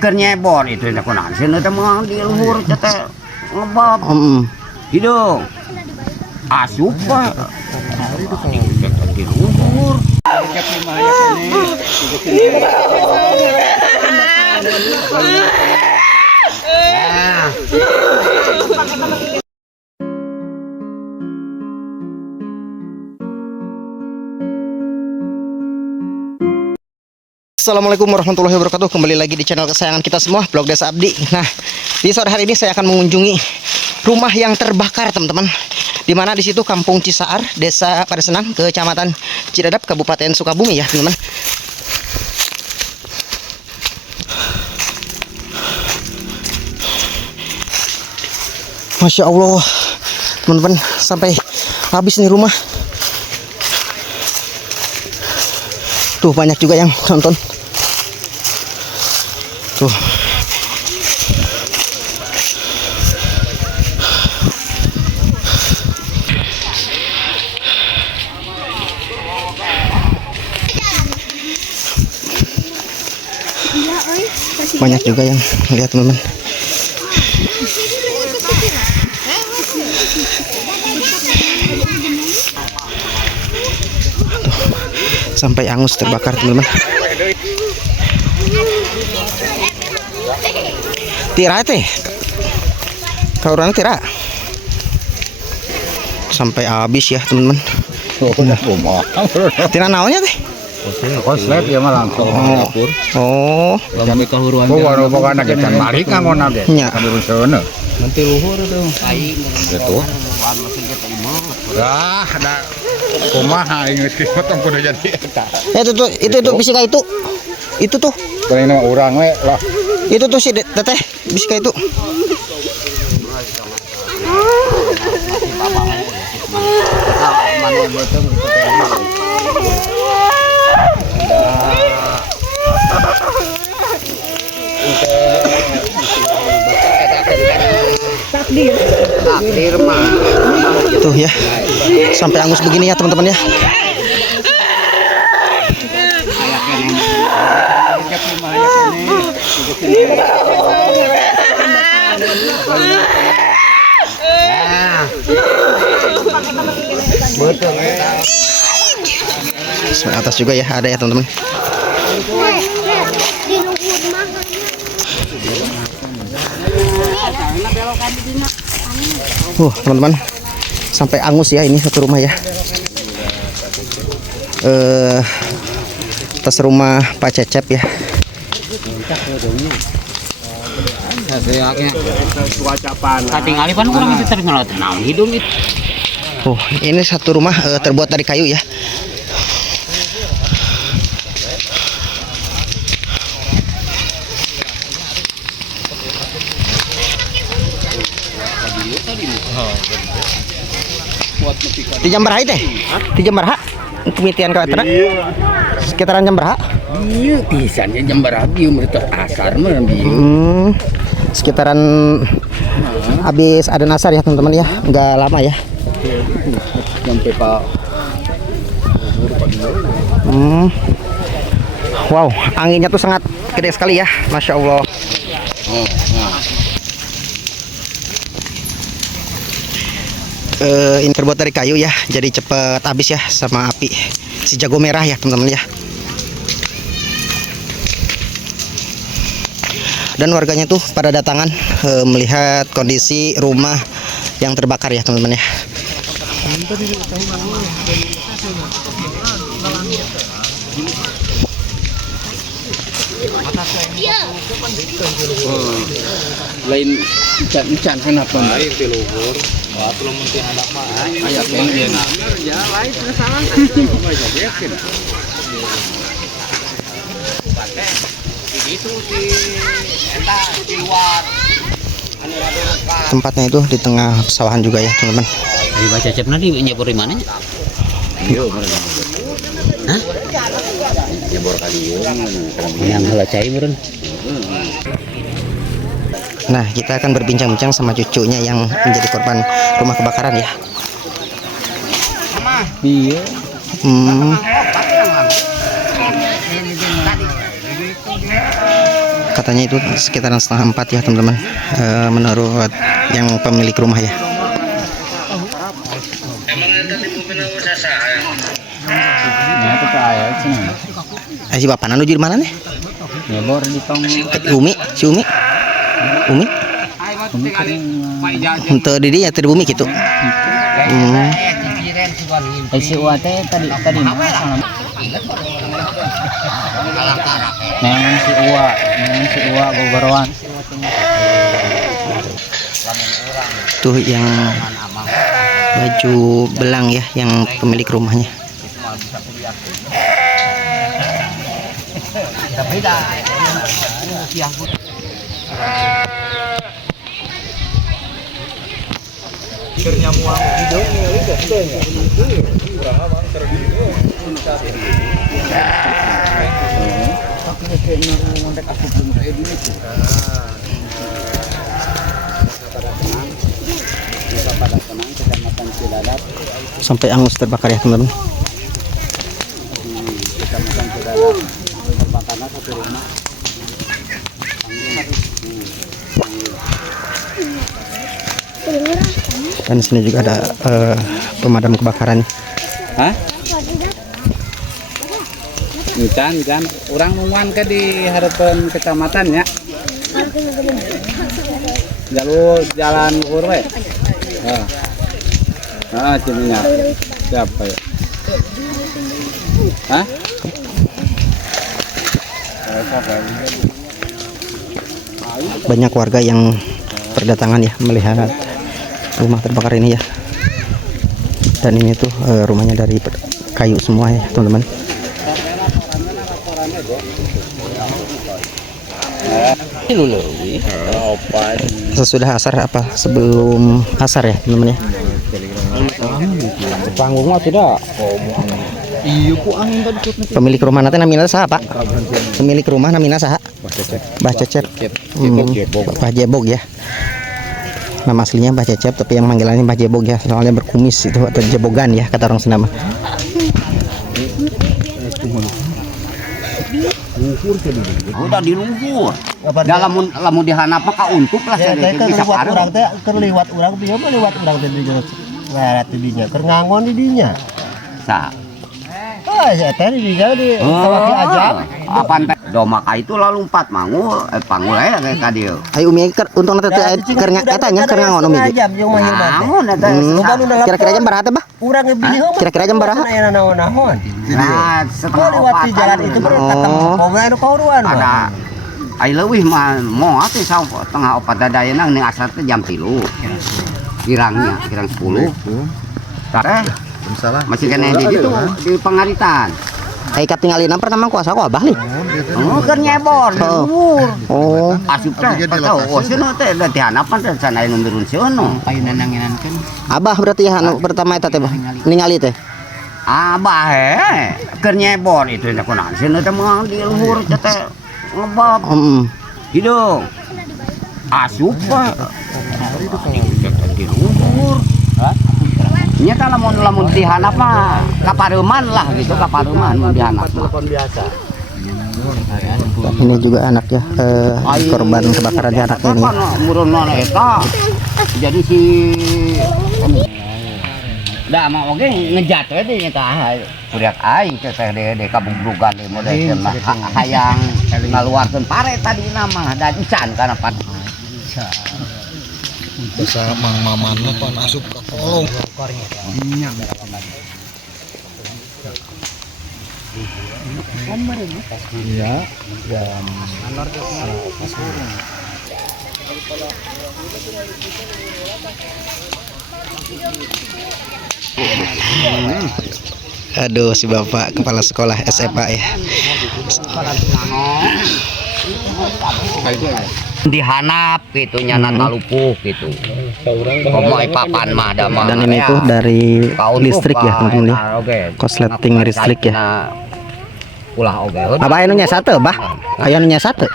Kernyebor itu nak konan sini teh di luhur teh ngebab. Hidup. Asup pak. Di luhur. Assalamualaikum warahmatullahi wabarakatuh. Kembali lagi di channel kesayangan kita semua, Vlog Desa Abdi. Nah, di sore hari ini saya akan mengunjungi rumah yang terbakar, teman-teman. Di mana di situ Kampung Cisaar, Desa Padesenang, Kecamatan Cidadap, Kabupaten Sukabumi ya, teman-teman. Masya Allah, teman-teman, sampai habis nih rumah. Tuh banyak juga yang nonton. Tuh. Banyak juga yang lihat, teman-teman. Sampai angus terbakar, teman-teman. Tira teh, kau orang tira sampai habis ya, teman-teman. Tira naonnya teh? Koslet ya mah langsung dapur. Oh. Jadi kahuruan. Bawa pokoknya kita balik ngomong nage. Nya. Sana. Nanti luhur tuh. Itu. Dah, ada kumaha ingus potong kudu jadi eta. Itu bisika itu. Itu tuh. Paling nama urang we lah. Itu tuh si teteh bisika itu. Takdir mah. Tuh ya. Sampai angus begini ya, teman-teman ya. Sampai atas juga ya, ada ya, teman-teman. Teman-teman, sampai angus ya ini satu rumah ya. Atas rumah Pak Cecep ya. Katinggalipan kurang itu terkenal tenang hidup itu. Ini satu rumah terbuat dari kayu ya. Di jam berapa teh? Di jam berapa? Kemitian ke atas? Sekitaran jam berapa? Iya, pisannya jam berapa bium itu asar mah Sekitaran habis ada asar ya, teman-teman ya. Enggak lama ya. Sampai Pak. Wow, anginnya tuh sangat gede sekali ya, Masya Allah. Ini terbuat dari kayu ya, jadi cepet habis ya sama api si jago merah ya, teman-teman ya. Dan warganya tuh pada datangan melihat kondisi rumah yang terbakar ya, teman-teman ya. Lain ikan kenapa? Air di luhur. Belum mungkin anak mah. Ayah pengen. Ya lain salah. Itu di eta di luar. Tempatnya itu di tengah pesawahan juga ya, teman-teman. Di Pak Cecep nanti nyebur di mana? Iya, Hah? nyebor kalium. Yang halah cai meureun. Nah, kita akan berbincang-bincang sama cucunya yang menjadi korban rumah kebakaran ya. Iya. katanya itu sekitaran 3:30 ya teman-teman, menurut yang pemilik rumah ya. Nah, itu kaya sih. Si bapak nanu di mana nih? Nyebor di tong. Umi, si Umi. Umi. Untuk Didi ya Bumi gitu. Si Uwa teh tadi mana? Memang si Uwa gogorowan. Tuh yang baju belang ya, yang pemilik rumahnya. Sampai angus terbakar ya teman-teman. Dan di sini juga ada pemadam kebakaran. Hah? Can, orang nungguan ke di harapan kecamatan ya. Jalur jalan Urwe. Cininya. Siapa ya? Hah? Banyak warga yang berdatangan ya melihat rumah terbakar ini ya. Dan ini tuh rumahnya dari kayu semua ya teman-teman. Sesudah asar apa sebelum asar ya teman-teman ya? Panggung mah tidak. Pemilik rumah nanti namina saha Pak? Pemilik rumah namina saha? Mbah Cecep. Mbah Jebog ya. Nama aslinya Mbah Cecep tapi yang panggilannya Mbah Jebog ya, soalnya berkumis itu atau jebogan ya kata orang Sunda mah. Udah di luhur. Dalam lamun dihanap mah kauntup lah saya bisa parah. Urang teh keur liwat urang pieu mah liwat urang teh di leret di dinya keur ngangon di dinya. Sa. Saya teh di dinya di kawaki aja. Apaan teh doma ka itu lalu 4 mangul pangul aya kayak ka dieu. Ayo Umi untung teh keur etanya keur ngangon Umi. Ngangon eta. Kira-kira jam baraha teh Bah? Urang ngebini heuh. Kira-kira jam baraha? Aya naon-naon. Nah, setengah Lewat di jalan itu baru ketemu boga anu kauruan. ada ai leuwih mah moal teh setengah 4 dadayeuna ning asar teh jam 3. Kirangnya, kirang 10. Tah masih kena di situ di pangaritan. Ai katingalina pertama kuasa ku Abah nih. Oh, keur nyebor di luhur. Oh, Asup teh tahu cenah teh da dihanapan teh sana anu turun cenah. Payuna nanginankeun. Abah berarti ya anu pertama eta teh Bah. Ningali teh. Abah keur nyebor itu nya kunaon cenah teh mah di luhur teh ngebab. Hidung. Asup Pak. Di luhur. Nya teh lamun dihanap mah kapareuman lah gitu, kapareuman mun dihanap mah. Ini juga anak ya, korban kebakaran di anaknya ini. Muruna eta. Jadi si da mah oge ngejat we teh nya tah. Kuriak aing teh de kabugrugan de model mah hayang ngaluarkeun pare tadi mah dan can kana pan. Bisa mang mamanna pan asup ka kolong. Iya. Aduh, si Bapak kepala sekolah SMA ya. Dihanap gitu nyana talupuh gitu. Momoy papan mah da mah. Dan ini tuh dari listrik ya teman-teman ya. Korsleting listrik ya. Ulah oge. Apa anu nya satu Bah? Aya anu nya satu.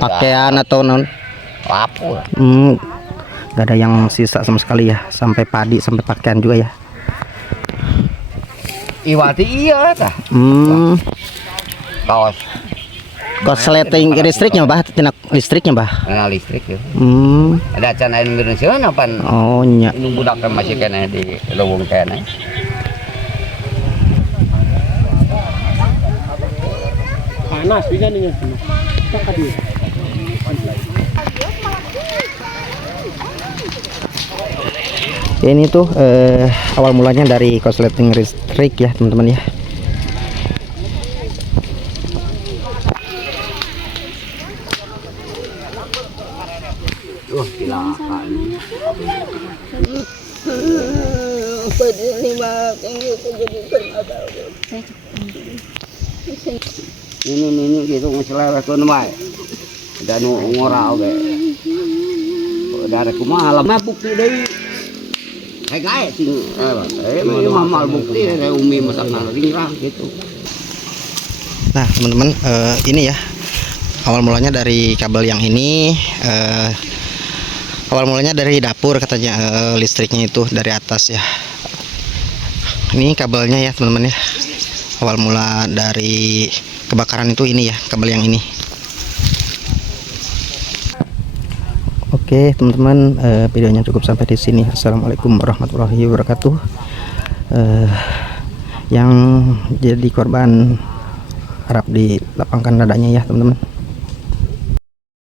Pakaian atau non? Lapur. Gak ada yang sisa sama sekali ya, sampai padi sampai pakaian juga ya. Iwati iya tah. Hmm. Kaos Korsleting listriknya bah, tindak listriknya bah. Nah, listrik ya. Ada acara Indonesia apa? Oh nya. Nunggu dak masih kena di lowong kena. Panas juga nih. Ini tuh awal mulanya dari korsleting listrik ya teman-teman ya. Silakan. Ini gitu ngeselewehkeun wae. Da nu ngora oge. Da rek kumaha mah bukti deui. Kae sing mah mal bukti umi masak ringrang gitu. Nah teman-teman ini ya awal mulanya dari kabel yang ini awal mulanya dari dapur katanya listriknya itu dari atas ya. Ini kabelnya ya teman-teman ya. Awal mula dari kebakaran itu ini ya kabel yang ini. Oke teman-teman videonya cukup sampai di sini. Assalamualaikum warahmatullahi wabarakatuh. Yang jadi korban harap dilapangkan dadanya ya teman-teman.